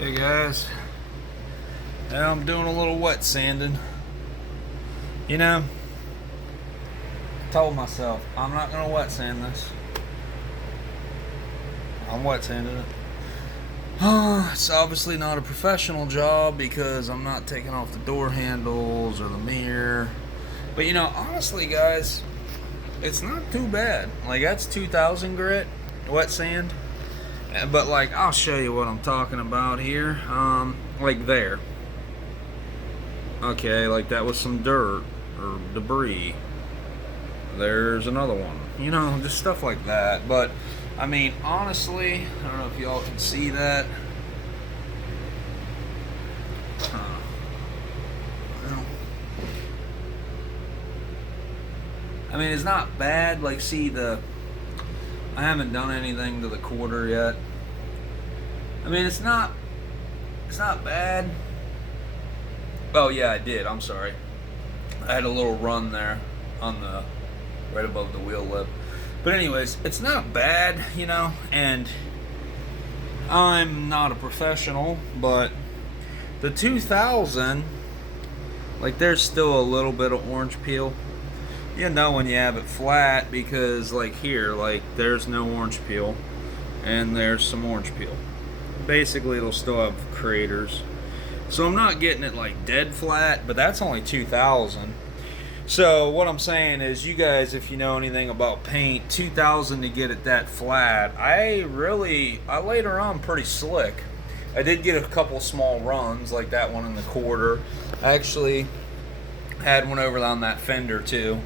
Hey guys, now I'm doing a little wet sanding. You know, I told myself I'm not gonna wet sand this. I'm wet sanding it. It's obviously not a professional job because I'm not taking off the door handles or the mirror. But honestly, guys, it's not too bad. Like, that's 2000 grit wet sand. But like, I'll show you what I'm talking about here. Like there. Okay, like that was some dirt or debris. There's another one. Just stuff like that. But I mean, honestly, I don't know if y'all can see that. Well, I mean, it's not bad. Like, see I haven't done anything to the quarter yet. I mean, it's not bad. Oh yeah, I did. I'm sorry. I had a little run there on the right above the wheel lip. But anyways, it's not bad, and I'm not a professional, but the 2000, like, there's still a little bit of orange peel. When you have it flat, because like here, like, there's no orange peel and there's some orange peel. Basically, it'll still have craters. So I'm not getting it like dead flat, but that's only 2000. So what I'm saying is, you guys, if you know anything about paint, 2000 to get it that flat, I laid her on pretty slick. I did get a couple small runs, like that one in the quarter. I actually had one over on that fender too.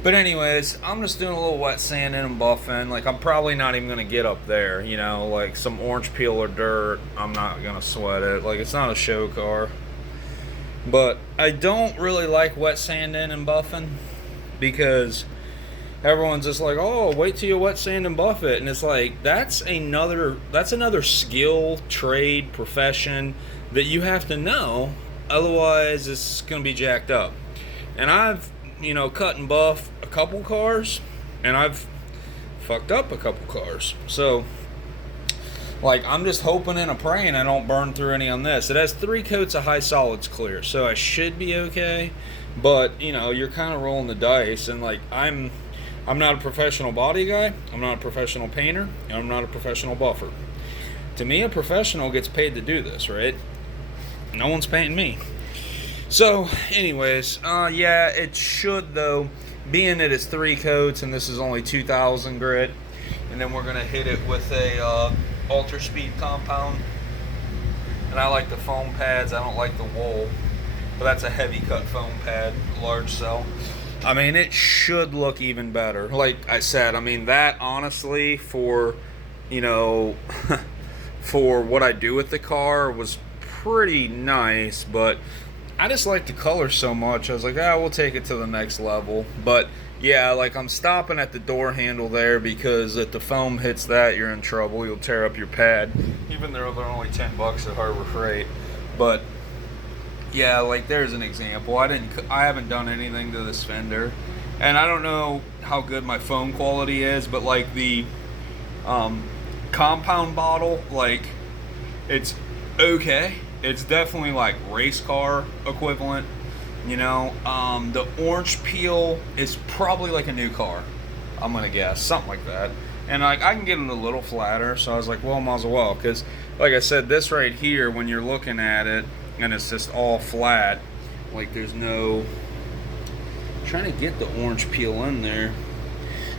But anyways, I'm just doing a little wet sanding and buffing. Like, I'm probably not even going to get up there, like some orange peel or dirt. I'm not going to sweat it. Like, it's not a show car. But I don't really like wet sanding and buffing because everyone's just like, oh, wait till you wet sand and buff it. And it's like, that's another skill, trade, profession that you have to know. Otherwise, it's going to be jacked up. And I've cut and buff a couple cars, and I've fucked up a couple cars. So, like, I'm just hoping and praying I don't burn through any on this. It has 3 coats of high solids clear, so I should be okay. But, you're kind of rolling the dice, and like, I'm not a professional body guy, I'm not a professional painter, and I'm not a professional buffer. To me, a professional gets paid to do this, right? No one's paying me. So, anyways, yeah, it should, though, being that it's 3 coats and this is only 2000 grit, and then we're going to hit it with a Ultra Speed compound. And I like the foam pads, I don't like the wool, but that's a heavy cut foam pad, large cell. I mean, it should look even better. Like I said, I mean, that honestly, for, for what I do with the car, was pretty nice, but I just like the color so much. I was like, we'll take it to the next level. But yeah, like, I'm stopping at the door handle there because if the foam hits that, you're in trouble. You'll tear up your pad, even though they're only $10 at Harbor Freight. But yeah, like, there's an example. I haven't done anything to this fender, and I don't know how good my foam quality is, but like the compound bottle, like, it's okay. It's definitely like race car equivalent, The orange peel is probably like a new car, I'm gonna guess, something like that. And like, I can get it a little flatter, so I was like, well, might as well, because like I said, this right here, when you're looking at it and it's just all flat, like, there's no, I'm trying to get the orange peel in there.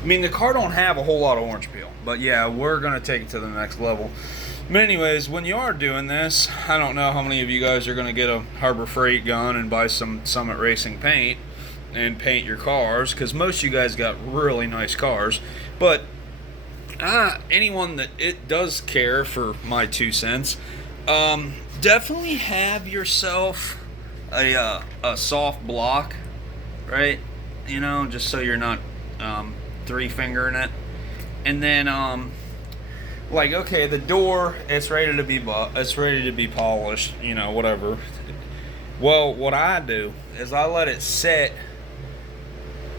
I mean, the car don't have a whole lot of orange peel, but yeah, we're gonna take it to the next level. But anyways, when you are doing this, I don't know how many of you guys are going to get a Harbor Freight gun and buy some Summit Racing paint and paint your cars, because most of you guys got really nice cars. But anyone that it does care for my 2 cents, definitely have yourself a soft block, right? Just so you're not 3-fingering it. And then like, okay, the door, it's ready to be polished, whatever. Well, what I do is I let it sit,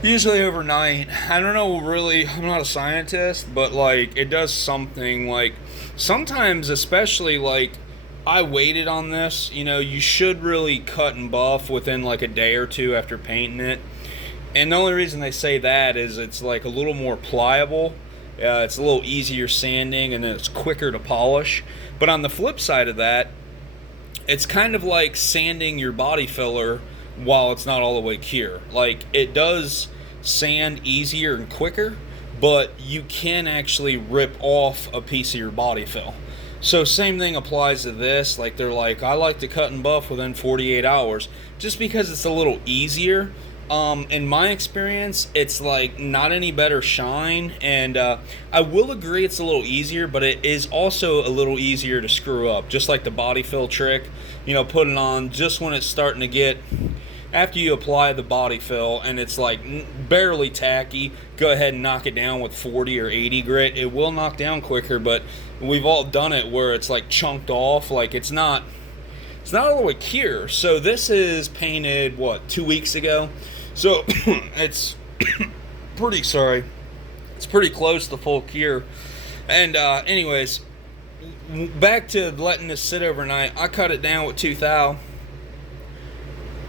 usually overnight. I don't know, really, I'm not a scientist, but like, it does something. Like, sometimes, especially like I waited on this. You know, you should really cut and buff within like a day or two after painting it. And the only reason they say that is it's like a little more pliable. It's a little easier sanding, and then it's quicker to polish. But on the flip side of that, it's kind of like sanding your body filler while it's not all the way cure. Like, it does sand easier and quicker, but you can actually rip off a piece of your body fill. So same thing applies to this. Like, they're like, I like to cut and buff within 48 hours just because it's a little easier. In my experience, it's like not any better shine, and I will agree it's a little easier, but it is also a little easier to screw up, just like the body fill trick. You know, put it on just when it's starting to get, after you apply the body fill and it's like barely tacky, go ahead and knock it down with 40 or 80 grit. It will knock down quicker, but we've all done it where it's like chunked off, like it's not all the way cure. So this is painted, what, 2 weeks ago? So it's it's pretty close to full cure. And anyways, back to letting this sit overnight. I cut it down with 2 thou.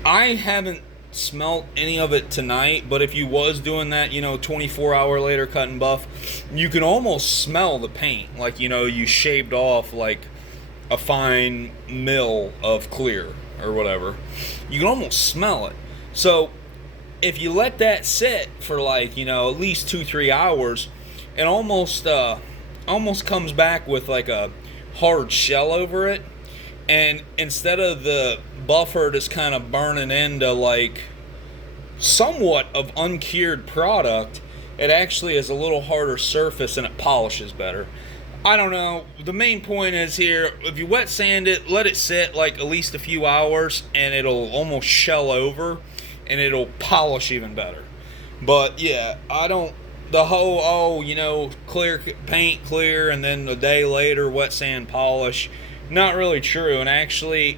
I haven't smelt any of it tonight, but if you was doing that, 24-hour later cut and buff, you can almost smell the paint. Like, you shaved off like a fine mill of clear or whatever. You can almost smell it. So if you let that sit for like, at least 2-3 hours, it almost comes back with like a hard shell over it. And instead of the buffer just kind of burning into like somewhat of uncured product, it actually is a little harder surface and it polishes better. I don't know. The main point is here, if you wet sand it, let it sit like at least a few hours and it'll almost shell over and it'll polish even better. But yeah, the whole, clear paint clear and then a day later wet sand polish, not really true. And actually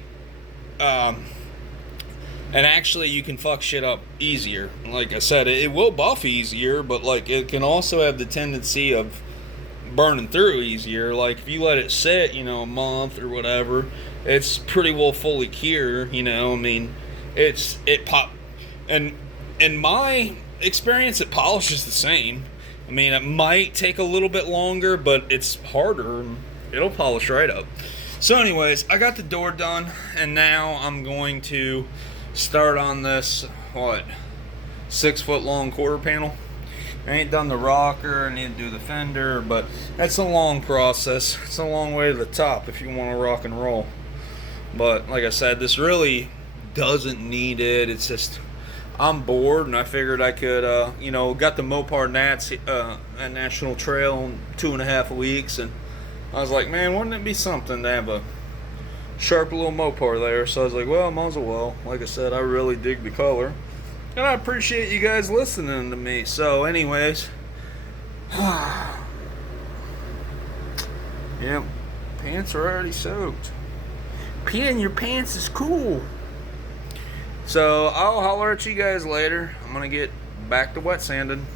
you can fuck shit up easier. Like I said, it will buff easier, but like it can also have the tendency of burning through easier. Like if you let it sit, a month or whatever, it's pretty well fully cure. And in my experience, it polishes the same. It might take a little bit longer, but it's harder and it'll polish right up. So anyways, I got the door done, and now I'm going to start on this, 6-foot long quarter panel. I ain't done the rocker, I need to do the fender, but that's a long process. It's a long way to the top if you want to rock and roll. But like I said, this really doesn't need it. It's just, I'm bored, and I figured I could, got the Mopar Nats at National Trail in 2.5 weeks, and I was like, man, wouldn't it be something to have a sharp little Mopar there? So I was like, well, might as well. Like I said, I really dig the color, and I appreciate you guys listening to me. So anyways, yep, pants are already soaked. Peeing your pants is cool. So I'll holler at you guys later. I'm gonna get back to wet sanding.